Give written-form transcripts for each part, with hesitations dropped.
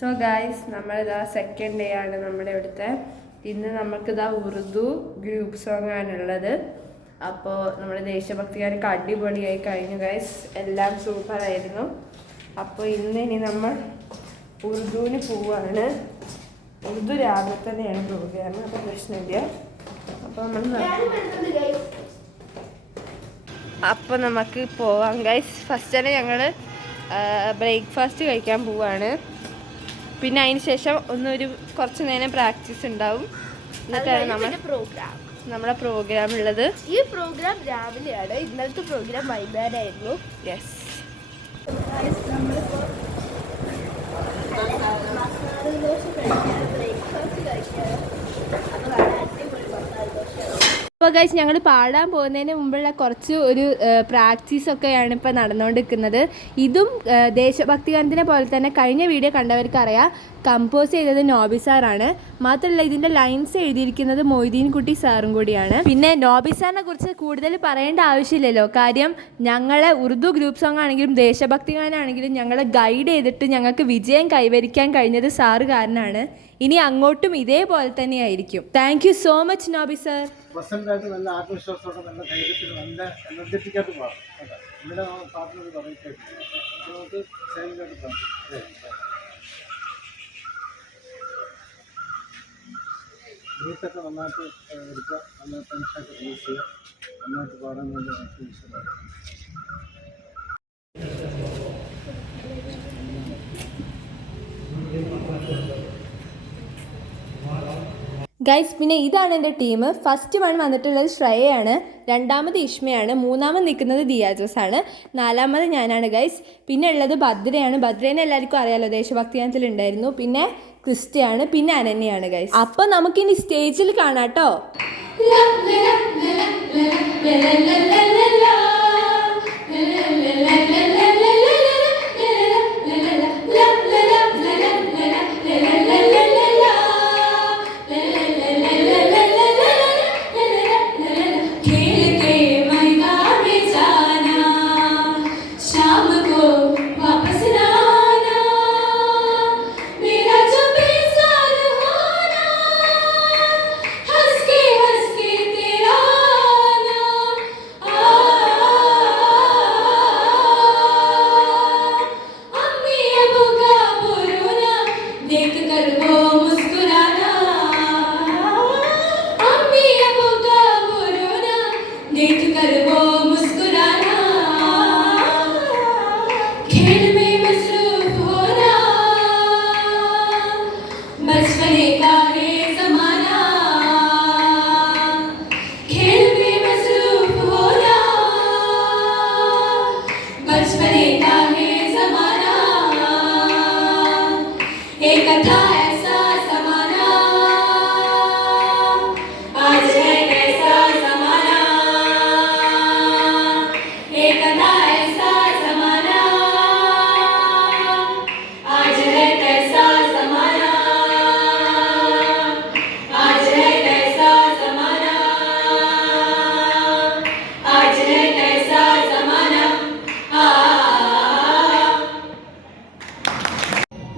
So guys നമ്മളിതാ second day ആണ് നമ്മുടെ ഇവിടുത്തെ. ഇന്ന് നമുക്കിതാ ഉറുദു ഗ്രൂപ്പ് സോങ് ആണുള്ളത്. അപ്പോൾ നമ്മുടെ ദേശഭക്തികാരൊക്കെ അടിപൊളിയായി കഴിഞ്ഞു ഗായ്സ്, എല്ലാം സൂപ്പറായിരുന്നു. അപ്പോൾ ഇനി നമ്മൾ ഉറുദുവിന് പോവാണ്. ഉറുദു രാവിലെ തന്നെയാണ് പ്രോഗ്രാം, അപ്പോൾ പ്രശ്നമില്ല. അപ്പോൾ നമുക്ക് പോവാം ഗൈസ്. ഫസ്റ്റ് തന്നെ ഞങ്ങൾ ബ്രേക്ക്ഫാസ്റ്റ് കഴിക്കാൻ പോവാണ്. പിന്നെ അതിന് ശേഷം കുറച്ച് നേരം പ്രാക്ടീസ് ഉണ്ടാവും. എന്നിട്ടാണ് നമ്മുടെ പ്രോഗ്രാം ഉള്ളത്. ഈ പ്രോഗ്രാം രാവിലെയാണ്, ഇന്നലത്തെ പ്രോഗ്രാം വൈകുന്നേരമായിരുന്നു. യെസ്, ബ്രേക്ക്ഫാസ്റ്റ് കഴിക്കാൻ. അപ്പോൾ ഗൈസ്, ഞങ്ങൾ പാടാൻ പോകുന്നതിന് മുമ്പുള്ള ഒരു പ്രാക്ടീസൊക്കെയാണ് ഇപ്പോൾ നടന്നുകൊണ്ടിരിക്കുന്നത്. ഇതും ദേശഭക്തി ഗാനത്തിനെ പോലെ തന്നെ കഴിഞ്ഞ വീഡിയോ കണ്ടവർക്കറിയാം കമ്പോസ് ചെയ്തത് നോബി സാറാണ്. മാത്രമല്ല ഇതിൻ്റെ ലൈൻസ് എഴുതിയിരിക്കുന്നത് മൊയ്തീൻ കുട്ടി സാറും കൂടിയാണ്. പിന്നെ നോബി സാറിനെ കുറിച്ച് കൂടുതൽ പറയേണ്ട ആവശ്യമില്ലല്ലോ, കാര്യം ഞങ്ങളെ ഉറുദു ഗ്രൂപ്പ് സോങ് ആണെങ്കിലും ദേശഭക്തി ഗാനാണെങ്കിലും ഞങ്ങളെ ഗൈഡ് ചെയ്തിട്ട് ഞങ്ങൾക്ക് വിജയം കൈവരിക്കാൻ കഴിഞ്ഞത് സാറ് കാരനാണ്. ഇനി അങ്ങോട്ടും ഇതേപോലെ തന്നെയായിരിക്കും. Thank you so much Noby sir. പ്രസന്റായിട്ട് നല്ല ആത്മവിശ്വാസത്തോടെ നല്ല ധൈര്യത്തിൽ നല്ല എനർജറ്റിക്കായിട്ട് പാടും. ഇവിടെ പാട്ടിനൊരു പറയിട്ടായിട്ട് നമുക്ക് സൈലൻ്റായിട്ട് പാടാം. ബ്രീത്തൊക്കെ നന്നായിട്ട് എടുക്കുക, നല്ല ടെൻഷനൊക്കെ റിലീസ് ചെയ്യുക, നന്നായിട്ട് പാടാൻ വേണ്ടി ആത്മവിശ്വാസം. ഗൈസ്, പിന്നെ ഇതാണ് എൻ്റെ ടീം. ഫസ്റ്റ് വൺ വന്നിട്ടുള്ളത് ശ്രേയയാണ്, രണ്ടാമത് ഇഷ്മയാണ്, മൂന്നാമത് നിൽക്കുന്നത് ദിയാജോസാണ്, നാലാമത് ഞാനാണ് ഗൈസ്. പിന്നെ ഉള്ളത് ഭദ്രയാണ്. ഭദ്രേനെ എല്ലാവർക്കും അറിയാലോ, ദേശഭക്തി ഗാനത്തിലുണ്ടായിരുന്നു. പിന്നെ ക്രിസ്റ്റയാണ്, പിന്നെ അനന്യയാണ് ഗൈസ്. അപ്പോൾ നമുക്കിനി സ്റ്റേജിൽ കാണാം കേട്ടോ.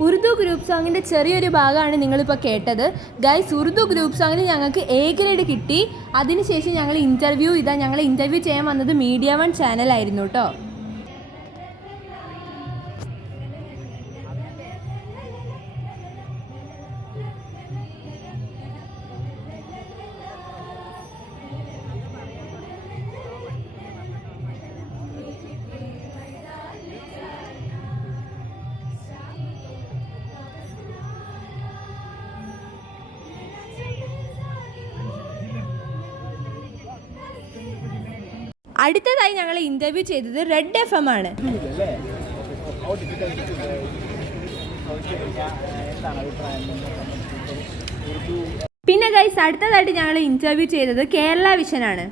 ഉറുദു ഗ്രൂപ്പ് സോങ്ങിൻ്റെ ചെറിയൊരു ഭാഗമാണ് നിങ്ങളിപ്പോൾ കേട്ടത് ഗൈസ്. ഉറുദു ഗ്രൂപ്പ് സോങ്ങിൽ ഞങ്ങൾക്ക് എ ഗ്രേഡ് കിട്ടി. അതിനുശേഷം ഞങ്ങൾ ഇൻ്റർവ്യൂ ചെയ്യാൻ വന്നത് മീഡിയ വൺ ചാനലായിരുന്നു കേട്ടോ. അടുത്തതായി ഞങ്ങൾ ഇൻ്റർവ്യൂ ചെയ്തത് റെഡ് FM ആണ്. പിന്നെ ഗൈസ്, അടുത്തതായിട്ട് ഞങ്ങൾ ഇൻ്റർവ്യൂ ചെയ്തത് കേരള വിഷൻ ആണ്.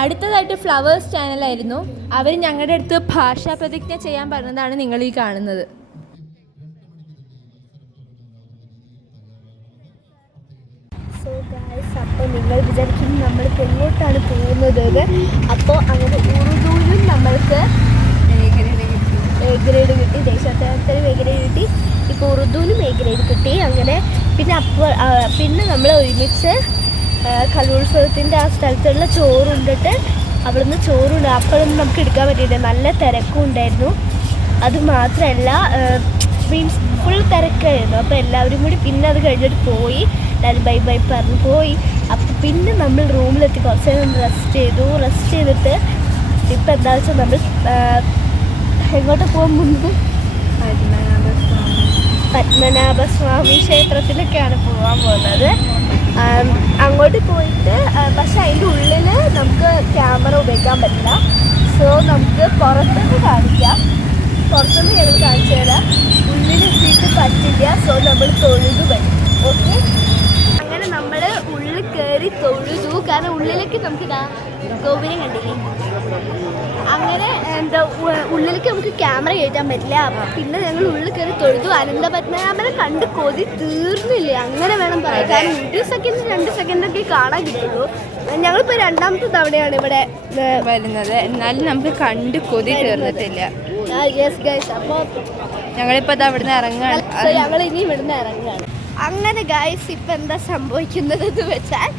അടുത്തതായിട്ട് ഫ്ലവേഴ്സ് ചാനലായിരുന്നു. അവർ ഞങ്ങളുടെ അടുത്ത് ഭാഷാ പ്രതിജ്ഞ ചെയ്യാൻ പറഞ്ഞതാണ് നിങ്ങൾ ഈ കാണുന്നത്. സോ ഗൈസ്, അപ്പോൾ നിങ്ങൾ വിചാരിക്കും നമ്മൾക്ക് എങ്ങോട്ടാണ് പോകുന്നത്. അപ്പോൾ അങ്ങനെ ഉറുദുവിനും നമ്മൾക്ക് എ ഗ്രേഡ് കിട്ടി, ദേശാന്തരത്തിന് എ ഗ്രേഡ് കിട്ടി, ഇപ്പോൾ ഉറുദുവിനും എ ഗ്രേഡ് കിട്ടി. അങ്ങനെ പിന്നെ നമ്മൾ ഒരുമിച്ച് കലോത്സവത്തിൻ്റെ ആ സ്ഥലത്തുള്ള ചോറുണ്ടിട്ട് അവിടുന്ന് ചോറുണ്ട്. അപ്പോഴൊന്നും നമുക്ക് എടുക്കാൻ പറ്റിയില്ല, നല്ല തിരക്കും ഉണ്ടായിരുന്നു. അതുമാത്രമല്ല മീൻസ് ഫുൾ തിരക്കായിരുന്നു. അപ്പോൾ എല്ലാവരും കൂടി പിന്നെ അത് കഴിഞ്ഞിട്ട് പോയി, എല്ലാവരും ബൈ ബൈ പറഞ്ഞ് പോയി. അപ്പോൾ പിന്നെ നമ്മൾ റൂമിലെത്തി കുറച്ച് നേരം റെസ്റ്റ് ചെയ്തിട്ട് ഇപ്പം എന്താ വെച്ചാൽ നമ്മൾ എങ്ങോട്ട് പോകാൻ മുൻപ് പത്മനാഭസ്വാമി ക്ഷേത്രത്തിലൊക്കെയാണ് പോകാൻ പോകുന്നത്. അങ്ങോട്ട് പോയിട്ട് പക്ഷെ അതിൻ്റെ ഉള്ളിൽ നമുക്ക് ക്യാമറ ഉപയോഗിക്കാൻ പറ്റില്ല. സോ നമുക്ക് പുറത്തുനിന്ന് കാണിക്കാം, പുറത്തുനിന്ന് ഞങ്ങൾ കാണിച്ചു തരാം. ഉള്ളിലെത്തിയിട്ട് പറ്റില്ല. സോ നമ്മൾ തൊഴുതു വരും. ഓക്കെ, അങ്ങനെ നമ്മൾ ഉള്ളിൽ കയറി തൊഴുതു. കാരണം ഉള്ളിലേക്ക് നമുക്ക് ഗോപുരം കണ്ടില്ലേ, അങ്ങനെ എന്താ ഉള്ളിലേക്ക് നമുക്ക് ക്യാമറ കയറ്റാൻ പറ്റില്ല. പിന്നെ ഞങ്ങൾ ഉള്ളിൽ കയറി തൊഴുതു. അനന്തപത്മനാഭനെ കണ്ട് കൊതി തീർന്നില്ല, അങ്ങനെ വേണം പറയാം. കാരണം 1 സെക്കൻഡ് 2 സെക്കൻഡൊക്കെ കാണാൻ കിട്ടുള്ളൂ. ഞങ്ങളിപ്പോൾ 2ാമത്തെ തവണയാണ് ഇവിടെ വരുന്നത്, എന്നാലും നമുക്ക് കണ്ട് കൊതി തീർന്നിട്ടില്ല. യെസ് ഗൈസ്, അപ്പോൾ ഞങ്ങളിപ്പോൾ അവിടുന്ന് ഇറങ്ങുകയാണ്. ഞങ്ങൾ ഇനി ഇവിടുന്ന് ഇറങ്ങുകയാണ്. അങ്ങനെ ഗൈസ്, ഇപ്പം എന്താ സംഭവിക്കുന്നത് എന്ന് വെച്ചാൽ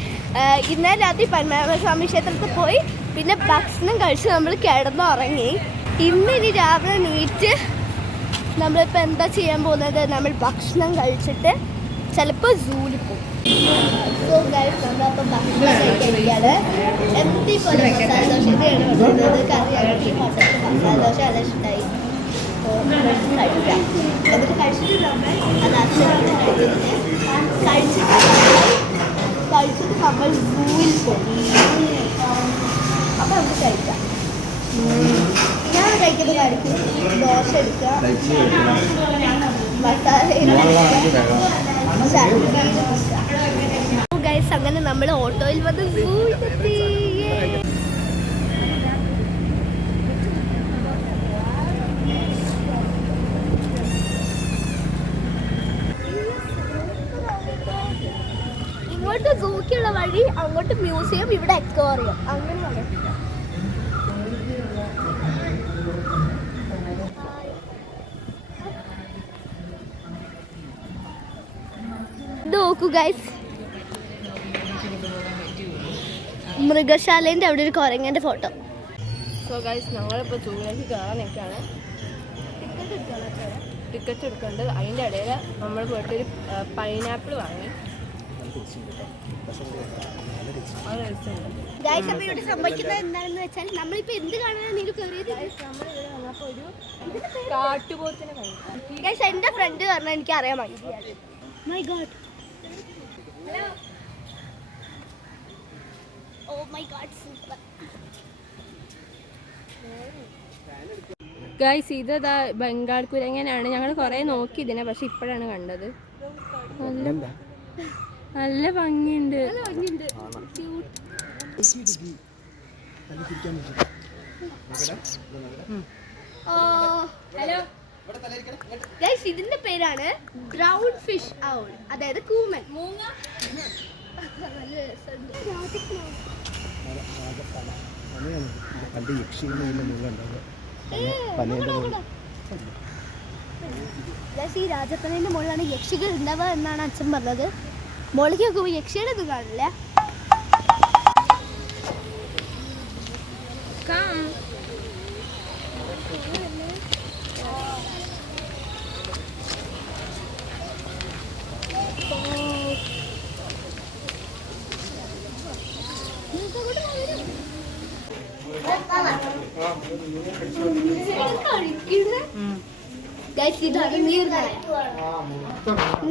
ഇന്നലെ രാത്രി പത്മനാഭസ്വാമി ക്ഷേത്രത്തിൽ പോയി, പിന്നെ ഭക്ഷണം കഴിച്ച് നമ്മൾ കിടന്നുറങ്ങി. ഇനി രാവിലെ നീറ്റ് നമ്മളിപ്പോൾ എന്താ ചെയ്യാൻ പോകുന്നത്, നമ്മൾ ഭക്ഷണം കഴിച്ചിട്ട് ചിലപ്പോൾ സൂവിൽ പോകും. സോ ഗൈസ്, നമ്മളപ്പോൾ ഭക്ഷണം കഴിക്കുകയാണ്. പോലെ മസാല ദോശ ഇതാണ് പറയുന്നത്. കറിയാക്കി മസാല ദോശ അത് ഇഷ്ടമായി. കഴിക്കാം. എന്നിട്ട് കഴിച്ചിട്ട് നമ്മൾ കഴിച്ചിട്ട് നമ്മൾ സൂവിൽ പോകും. അപ്പം നമുക്ക് കഴിക്കാം. ഞാൻ കഴിക്കുന്നത് കഴിക്കും. ദോശ എടുക്കുക, മസാല ഗൈസ്. അങ്ങനെ നമ്മൾ ഓട്ടോയിൽ വന്ന് സൂവിലെത്തി. ഇങ്ങോട്ട് സൂക്കുള്ള വഴി, അങ്ങോട്ട് മ്യൂസിയം, ഇവിടെ അക്വേറിയം, അങ്ങനെ വന്നിട്ടില്ല. നോക്കൂ ഗൈസ്, മൃഗശാലേൻ്റെ അവിടെ ഒരു കുരങ്ങൻ്റെ ഫോട്ടോ. സോ ഗൈസ്, ഞങ്ങളിപ്പോൾ സൂവിലേക്ക് കയറാൻ നിൽക്കുകയാണ്. ടിക്കറ്റ് എടുക്കേണ്ടത്. അതിൻ്റെ ഇടയിൽ നമ്മൾ പോയിട്ടൊരു പൈനാപ്പിൾ വാങ്ങി. ഗൈസ്, അപ്പോൾ ഇവിടെ സംഭവിക്കുന്നത് എന്താണെന്ന് വെച്ചാൽ നമ്മളിപ്പോൾ എന്ത് കാണാനാണ് നിങ്ങൾ കയറിയത്? കാട്ടുപോത്തിനെ ഗൈസ്, എൻ്റെ ഫ്രണ്ട് പറഞ്ഞാൽ എനിക്ക് അറിയാൻ my god, oh my god, super. Guys, ഇത് ബംഗാൾ കുരങ്ങനാണ്. ഞങ്ങൾ കുറേ നോക്കി ഇതിനെ, പക്ഷെ ഇപ്പോഴാണ് കണ്ടത്. നല്ല ഭംഗിയുണ്ട്. ഹലോ ഗൈസ്, ഇതിന്റെ പേരാണ് ബ്രൗൺ ഫിഷ് ഔൾ, അതായത് കൂമൻ. ഈ രാജപ്പനേന്റെ മുകളിലാണ് യക്ഷികൾ ഉണ്ടാവുക എന്നാണ് അച്ഛൻ പറഞ്ഞത്. മുകളിലേക്ക് നോക്കുമ്പോൾ യക്ഷിയുടെ ഇത് കാണില്ല.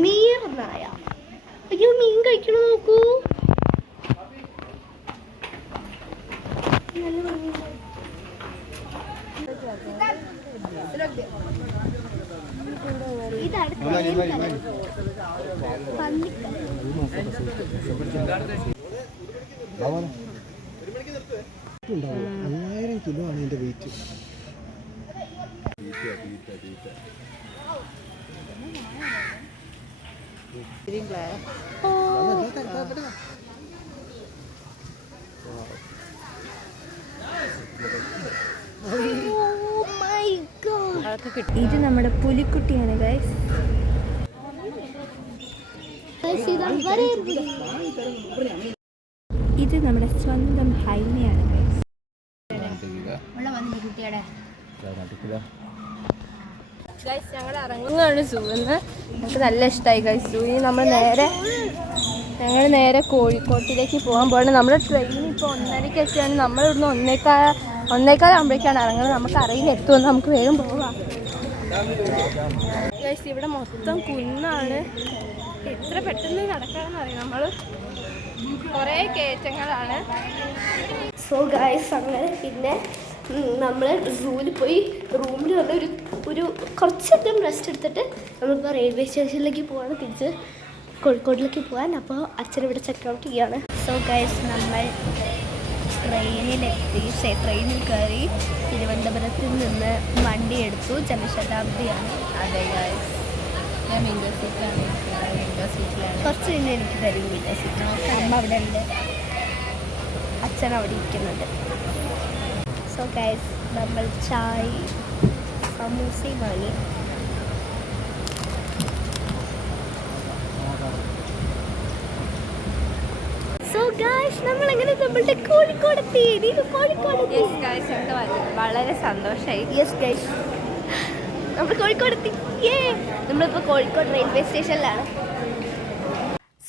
നീർനായ. അയ്യോ, മീൻ കഴിക്കണ നോക്കൂ. 5000 കിലോ ആണ് ഇതിന്റെ വെയിറ്റ്. ഇത് നമ്മുടെ പുലിക്കുട്ടിയാണ് ഗൈസ്. ഇത് നമ്മുടെ സ്വന്തം ഹൈനയാണ് ഗൈസ്. ഗൈസ് ഞങ്ങൾ ഇറങ്ങുകയാണ് സൂന്ന്. നമുക്ക് നല്ല ഇഷ്ടമായി ഗൈസ് സൂ. ഞങ്ങൾ നേരെ കോഴിക്കോട്ടിലേക്ക് പോകാൻ പോകണം. നമ്മുടെ ട്രെയിൻ ഇപ്പോൾ 1:30 നമ്മൾ ഇവിടുന്ന് 1:15 ഇറങ്ങുന്നത്. നമുക്ക് അറിയില്ല എത്തുമെന്ന്. നമുക്ക് വേഗം പോകാം ഗൈസ്. ഇവിടെ മൊത്തം കുന്നാണ്. എത്ര പെട്ടെന്ന് നടക്കാമെന്ന് അറിയാം. നമ്മൾ കുറേ കയറ്റങ്ങളാണ്. സോ ഗൈസ് അങ്ങനെ പിന്നെ നമ്മൾ സൂവിൽ പോയി റൂമിൽ വന്ന് ഒരു കുറച്ചധികം റെസ്റ്റ് എടുത്തിട്ട് നമ്മളിപ്പോൾ റെയിൽവേ സ്റ്റേഷനിലേക്ക് പോവാണ്, തിരിച്ച് കോഴിക്കോട്ടിലേക്ക് പോകാൻ. അപ്പോൾ അച്ഛനിവിടെ ചെക്കൗട്ട് ചെയ്യാണ്. സോ ഗൈസ് നമ്മൾ ട്രെയിനിൽ കയറി തിരുവനന്തപുരത്തിൽ നിന്ന് വണ്ടി എടുത്തു. ജനശതാബ്ദിയാണ്. അതെ ഗൈസ്, ഞാൻ വിൻഡോ സീറ്റിലാണ്. കുറച്ച് കഴിഞ്ഞ് എനിക്ക് തരും വിൻഡോ സീറ്റ്. അമ്മ അവിടെ ഉണ്ട്, അച്ഛൻ അവിടെ ഇരിക്കുന്നുണ്ട്. സോ ഗൈസ് നമ്മൾ ചായ സമൂസയും വാങ്ങി. സോ ഗൈസ് നമ്മളങ്ങനെ നമ്മളുടെ കോഴിക്കോടെത്തി. വളരെ സന്തോഷമായി. യെസ് ഗൈസ് നമ്മൾ കോഴിക്കോടെത്തി. നമ്മളിപ്പോൾ കോഴിക്കോട് റെയിൽവേ സ്റ്റേഷനിലാണ്.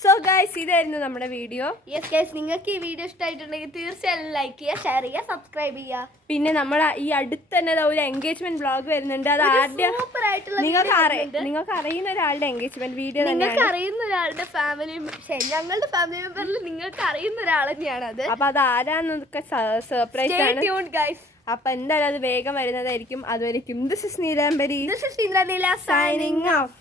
സോ ഗൈസ് ഇതായിരുന്നു നമ്മുടെ വീഡിയോ. യെസ് ഗൈസ് നിങ്ങൾക്ക് ഈ വീഡിയോ ഇഷ്ടമായിട്ടുണ്ടെങ്കിൽ തീർച്ചയായും ലൈക്ക് ചെയ്യുക, ഷെയർ ചെയ്യുക, സബ്സ്ക്രൈബ് ചെയ്യുക. പിന്നെ നമ്മൾ ഈ അടുത്ത് തന്നെ ഒരു എൻഗേജ്മെന്റ് വ്ളോഗ് വരുന്നുണ്ട്. അത് ആരുടെ നിങ്ങൾക്ക് അറിയുന്ന ഒരാളുടെ എൻഗേജ്മെന്റ് വീഡിയോ നിങ്ങൾക്ക് അറിയുന്ന ഒരാളുടെ ഫാമിലി, ഞങ്ങളുടെ ഫാമിലി മെമ്പറിൽ നിങ്ങൾക്ക് അറിയുന്ന ഒരാൾ തന്നെയാണ് അത്. അപ്പൊ അത് ആരാന്നൊക്കെ സർപ്രൈസ് ആണ്. അപ്പൊ എന്തായാലും അത് വേഗം വരുന്നതായിരിക്കും. അതുവരെയും this is Neelambari signing off.